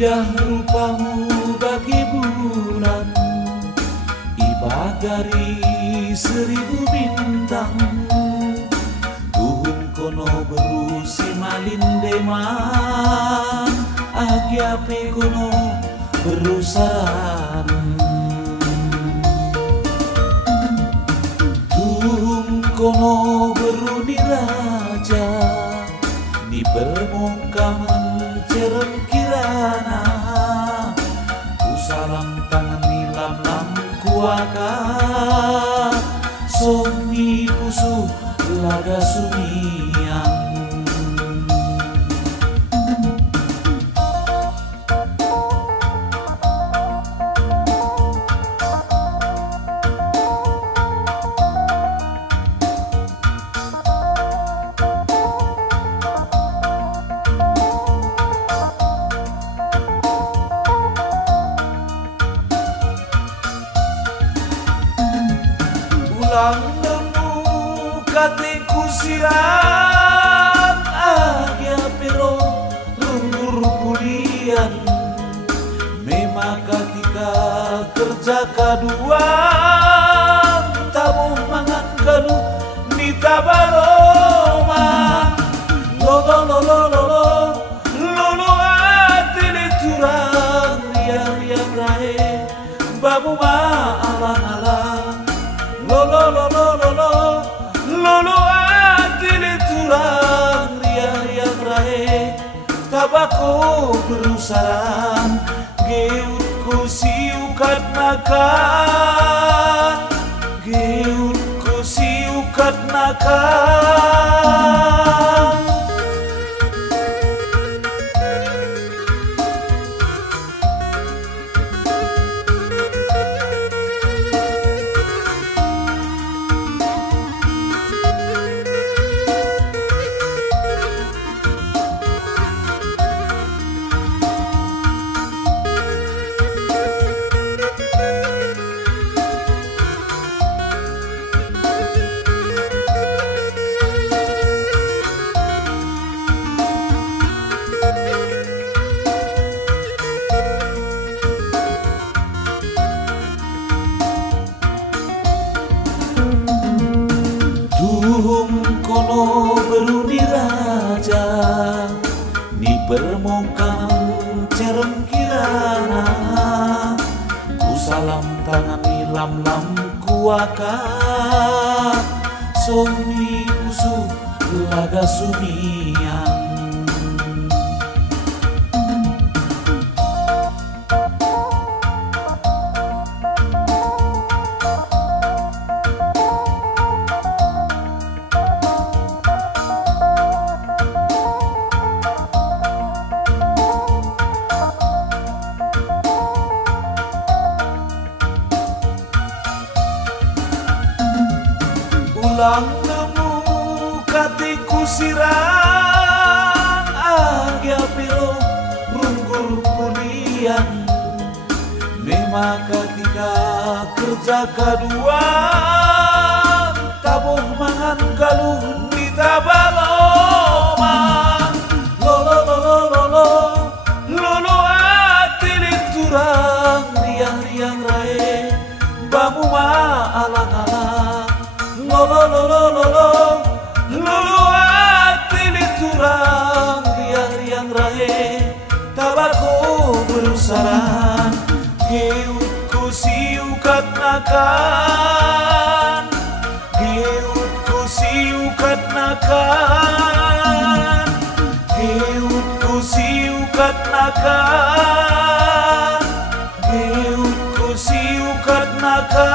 Indah rupamu bagi bulan, ibagari 1000 bintang. Tuhun kono berusi malindeman, agiape kono berusaran. Tuhun kono beruni raja, di permukaan cerem kirana. Ku salam tangan nilam lam kuaka, somi pusu laga sumiang. Ulang nemu katiku siram, agia pero rungur pulian. Memang ketika kerja kedua, tamu mangan kanu nita baroma. Lolo lolo lolo lolo atili turang riang riang rahe, babu ma alang alang. Lolo lolo lolo lolo atili turang riang riang rahe, tabako berusaran. Geutku siukat nakan, geutku siukat nakan. Tuhum kono beruni raja, ni permukaan cerem kirana. Ku salam tangan nilam lam kuaka, somi pusu laga sumiang. Ulang nemu katiku sirang, agia piro runggur pulian. Memang ketika kerja kedua, tabuh mangan galuh nita baloma. Lolo lolo lolo lolo atili turang riang riang rae, bamu ma alang alang. Lolo lolo lolo lolo atili turang riang riang rahe, tabako berusaran. Geutku siukat nakan, geutku siukat nakan, geutku siukat nakan, geutku siukat nakan.